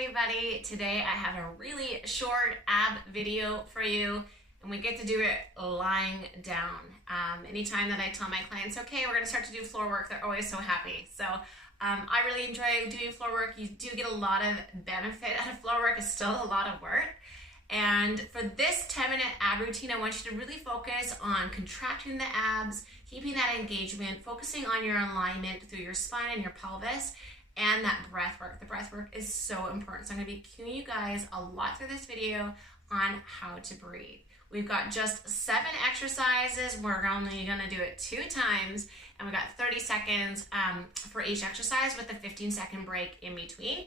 everybody. Today I have a really short ab video for you, and we get to do it lying down. Anytime that I tell my clients, okay, we're gonna start to do floor work, they're always so happy. So I really enjoy doing floor work. You do get a lot of benefit out of floor work. It's still a lot of work. And for this 10-minute ab routine, I want you to really focus on contracting the abs, keeping that engagement, focusing on your alignment through your spine and your pelvis, and that breath work. The breath work is so important. So I'm gonna be cueing you guys a lot through this video on how to breathe. We've got just 7 exercises. We're only gonna do it 2 times, and we got 30 seconds for each exercise with a 15-second break in between.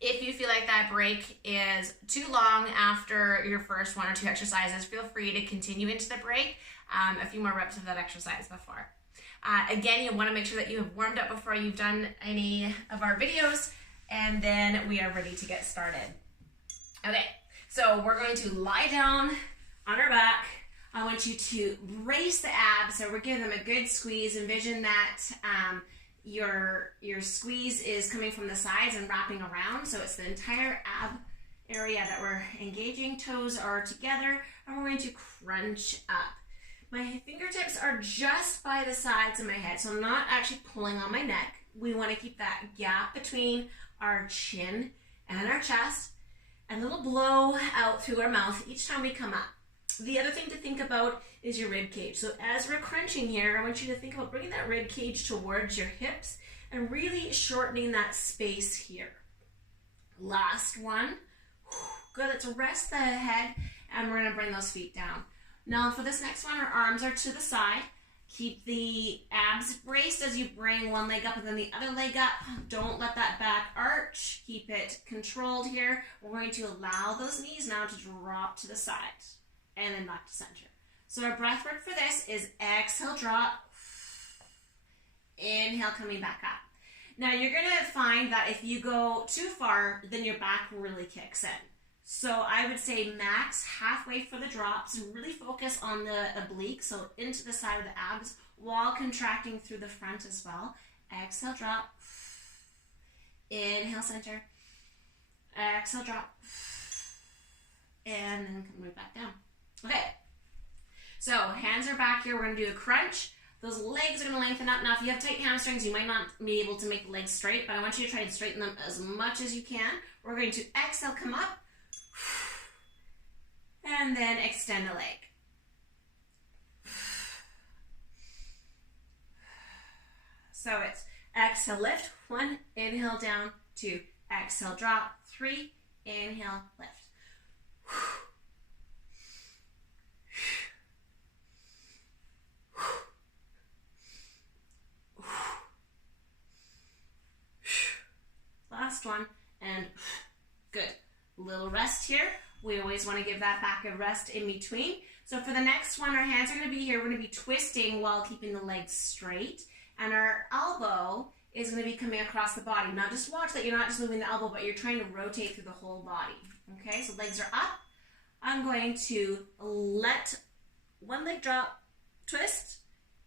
If you feel like that break is too long after your first 1 or 2 exercises, feel free to continue into the break, a few more reps of that exercise before. Again, you want to make sure that you have warmed up before you've done any of our videos, and then we are ready to get started. Okay, so we're going to lie down on our back. I want you to brace the abs, so we're giving them a good squeeze. Envision that your squeeze is coming from the sides and wrapping around, so it's the entire ab area that we're engaging. Toes are together, and we're going to crunch up. My fingertips are just by the sides of my head, so I'm not actually pulling on my neck. We want to keep that gap between our chin and our chest, and a little blow out through our mouth each time we come up. The other thing to think about is your rib cage. So as we're crunching here, I want you to think about bringing that rib cage towards your hips and really shortening that space here. Last one. Good. Let's rest the head, and we're going to bring those feet down. Now for this next one, our arms are to the side. Keep the abs braced as you bring one leg up and then the other leg up. Don't let that back arch. Keep it controlled here. We're going to allow those knees now to drop to the side and then back to center. So our breath work for this is exhale, drop, inhale, coming back up. Now you're going to find that if you go too far, then your back really kicks in. So I would say max halfway for the drops. Really focus on the oblique, so into the side of the abs while contracting through the front as well. Exhale, drop. Inhale, center. Exhale, drop. And then move back down. Okay. So hands are back here. We're going to do a crunch. Those legs are going to lengthen up. Now if you have tight hamstrings, you might not be able to make the legs straight, but I want you to try and straighten them as much as you can. We're going to exhale, come up. And then extend the leg. So it's exhale, lift. 1, inhale, down. 2, exhale, drop. 3, inhale, lift. Last one, and good. Little rest here. We always want to give that back a rest in between. So for the next one, our hands are going to be here. We're going to be twisting while keeping the legs straight. And our elbow is going to be coming across the body. Now just watch that you're not just moving the elbow, but you're trying to rotate through the whole body. Okay, so legs are up. I'm going to let one leg drop, twist,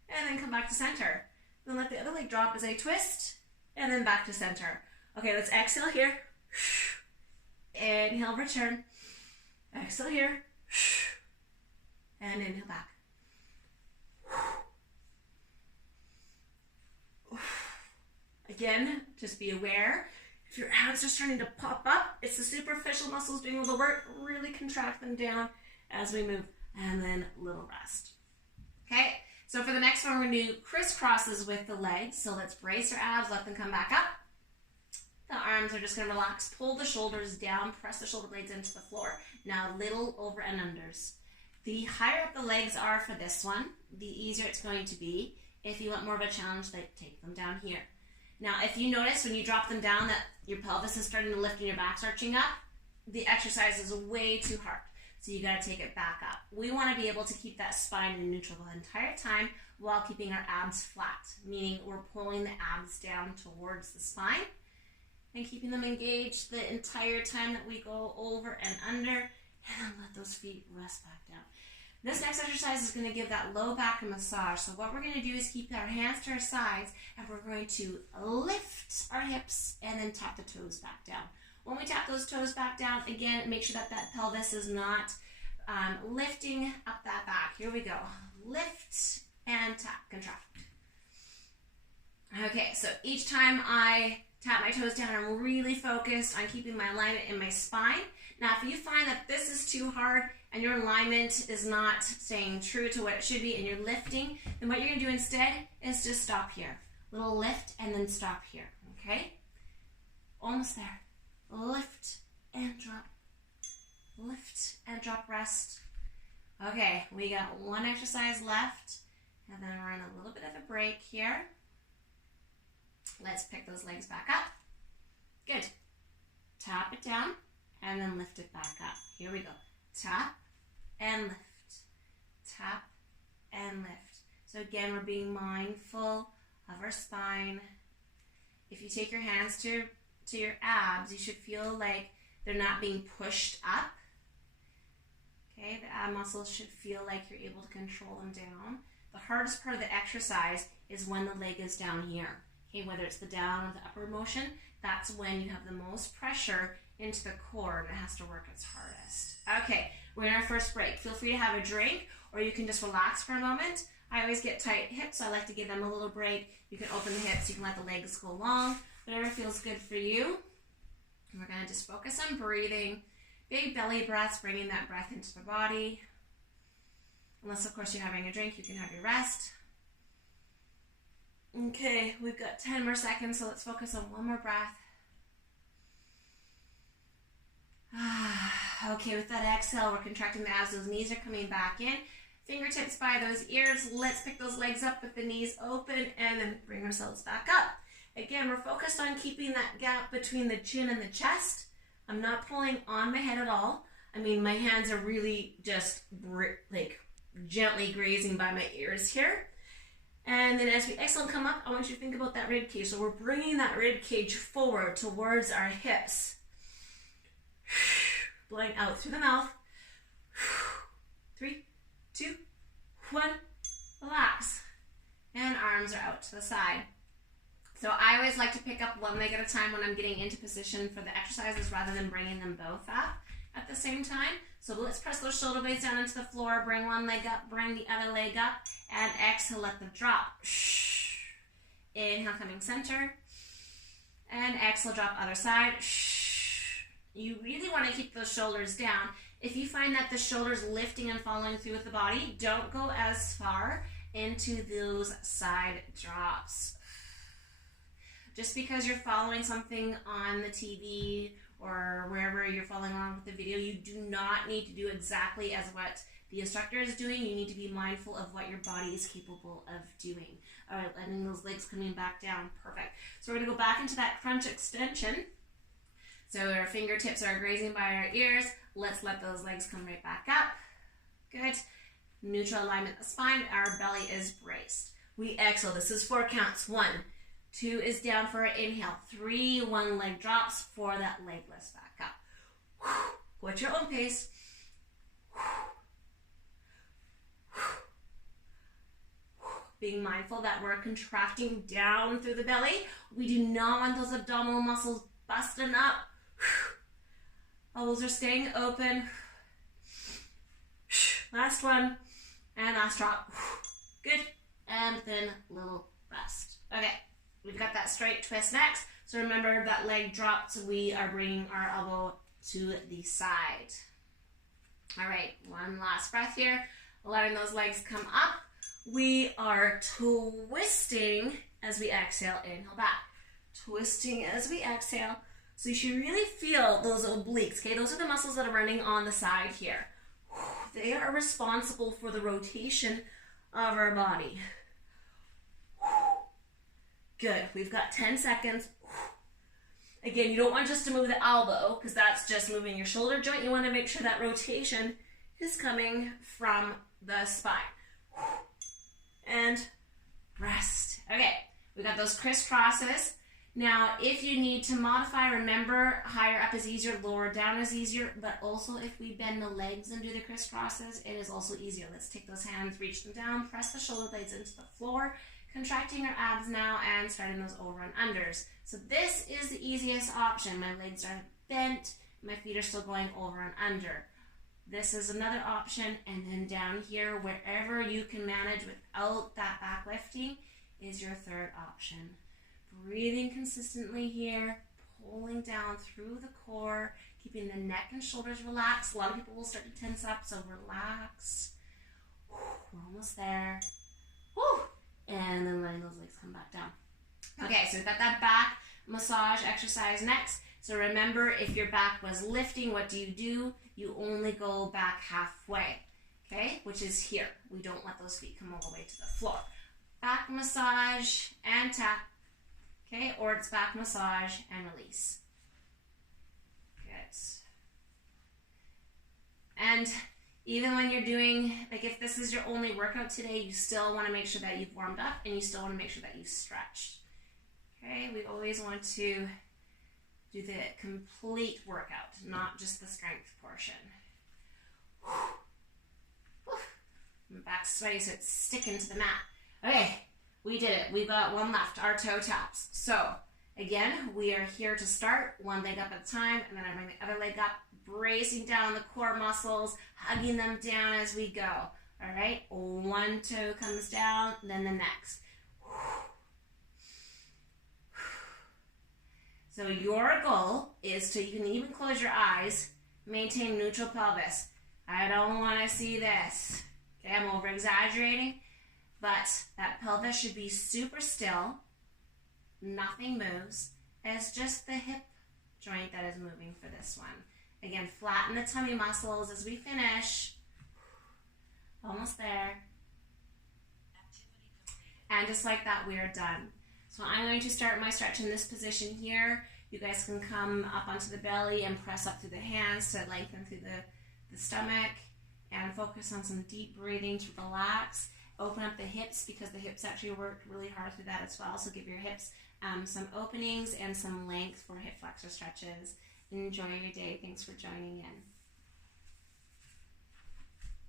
and then come back to center. Then let the other leg drop as I twist, and then back to center. Okay, let's exhale here. Inhale, return. Exhale here, and inhale back. Again, just be aware. If your abs are starting to pop up, it's the superficial muscles doing all the work. Really contract them down as we move, and then a little rest. Okay, so for the next one, we're going to do crisscrosses with the legs. So let's brace our abs, let them come back up. The arms are just going to relax, pull the shoulders down, press the shoulder blades into the floor. Now little over and unders. The higher up the legs are for this one, the easier it's going to be. If you want more of a challenge, like take them down here. Now if you notice when you drop them down that your pelvis is starting to lift and your back's arching up, the exercise is way too hard. So you got to take it back up. We want to be able to keep that spine in neutral the entire time while keeping our abs flat, meaning we're pulling the abs down towards the spine and keeping them engaged the entire time that we go over and under, and then let those feet rest back down. This next exercise is going to give that low back a massage. So what we're going to do is keep our hands to our sides, and we're going to lift our hips and then tuck the toes back down. When we tap those toes back down, again, make sure that that pelvis is not lifting up that back. Here we go. Lift and tap, contract. Okay, so each time I tap my toes down, I'm really focused on keeping my alignment in my spine. Now, if you find that this is too hard and your alignment is not staying true to what it should be and you're lifting, then what you're going to do instead is just stop here. Little lift and then stop here, okay? Almost there. Lift and drop. Lift and drop, rest. Okay, we got one exercise left, and then we're in a little bit of a break here. Let's pick those legs back up. Good. Tap it down, and then lift it back up. Here we go. Tap and lift. Tap and lift. So again, we're being mindful of our spine. If you take your hands to your abs, you should feel like they're not being pushed up. Okay, the ab muscles should feel like you're able to control them down. The hardest part of the exercise is when the leg is down here. Okay, whether it's the down or the upward motion, that's when you have the most pressure into the core and it has to work its hardest. Okay, we're in our first break. Feel free to have a drink or you can just relax for a moment. I always get tight hips, so I like to give them a little break. You can open the hips, you can let the legs go long, whatever feels good for you. And we're gonna just focus on breathing. Big belly breaths, bringing that breath into the body. Unless, of course, you're having a drink, you can have your rest. Okay, we've got 10 more seconds, so let's focus on one more breath. Okay, with that exhale, we're contracting the abs. Those knees are coming back in. Fingertips by those ears. Let's pick those legs up with the knees open and then bring ourselves back up. Again, we're focused on keeping that gap between the chin and the chest. I'm not pulling on my head at all. I mean, my hands are really just like gently grazing by my ears here. And then as we exhale and come up, I want you to think about that rib cage. So we're bringing that rib cage forward towards our hips. Blowing out through the mouth. 3, 2, 1. Relax. And arms are out to the side. So I always like to pick up one leg at a time when I'm getting into position for the exercises rather than bringing them both up at the same time. So let's press those shoulder blades down into the floor, bring one leg up, bring the other leg up, and exhale, let them drop. Inhale, coming center, and exhale, drop other side. You really want to keep those shoulders down. If you find that the shoulders lifting and following through with the body, don't go as far into those side drops. Just because you're following something on the TV or wherever you're following along with the video, you do not need to do exactly as what the instructor is doing. You need to be mindful of what your body is capable of doing. All right, letting those legs coming back down. Perfect. So we're going to go back into that crunch extension. So our fingertips are grazing by our ears. Let's let those legs come right back up. Good. Neutral alignment of the spine. Our belly is braced. We exhale. This is 4 counts. 1, 2 is down for an inhale. 3, 1 leg drops. 4, that leg lifts back up. Go at your own pace. Being mindful that we're contracting down through the belly. We do not want those abdominal muscles busting up. Elbows are staying open. Last one. And last drop. Good. And then little rest. Okay. We've got that straight twist next. So remember that leg dropped. We are bringing our elbow to the side. All right. One last breath here. Letting those legs come up. We are twisting as we exhale. Inhale back. Twisting as we exhale. So you should really feel those obliques. Okay. Those are the muscles that are running on the side here. They are responsible for the rotation of our body. Good. We've got 10 seconds. Again, you don't want just to move the elbow because that's just moving your shoulder joint. You want to make sure that rotation is coming from the spine. And rest. Okay. We got those crisscrosses. Now, if you need to modify, remember, higher up is easier, lower down is easier, but also if we bend the legs and do the crisscrosses, it is also easier. Let's take those hands, reach them down, press the shoulder blades into the floor, contracting our abs now and starting those over and unders. So this is the easiest option. My legs are bent. My feet are still going over and under. This is another option. And then down here, wherever you can manage without that back lifting, is your third option. Breathing consistently here, pulling down through the core, keeping the neck and shoulders relaxed. A lot of people will start to tense up, so relax. We're almost there. And then letting those legs come back down. Okay, so we've got that back massage exercise next. So remember, if your back was lifting, what do? You only go back halfway, okay? Which is here. We don't let those feet come all the way to the floor. Back massage and tap, okay? Or it's back massage and release. Good. And even when you're doing, like if this is your only workout today, you still want to make sure that you've warmed up and you still want to make sure that you've stretched. Okay, we always want to do the complete workout, not just the strength portion. My back's sweaty, so it's sticking to the mat. Okay, we did it. We've got one left, our toe taps. So again, we are here to start one leg up at a time, and then I bring the other leg up, bracing down the core muscles, hugging them down as we go. All right, one toe comes down, then the next. So your goal is to, you can even close your eyes, maintain neutral pelvis. I don't want to see this. Okay, I'm over exaggerating, but that pelvis should be super still. Nothing moves. It's just the hip joint that is moving for this one. Again, flatten the tummy muscles as we finish. Almost there. And just like that, we are done. So I'm going to start my stretch in this position here. You guys can come up onto the belly and press up through the hands to lengthen through the stomach, and focus on some deep breathing to relax. Open up the hips, because the hips actually worked really hard through that as well. So give your hips some openings and some length for hip flexor stretches. Enjoy your day. Thanks for joining in.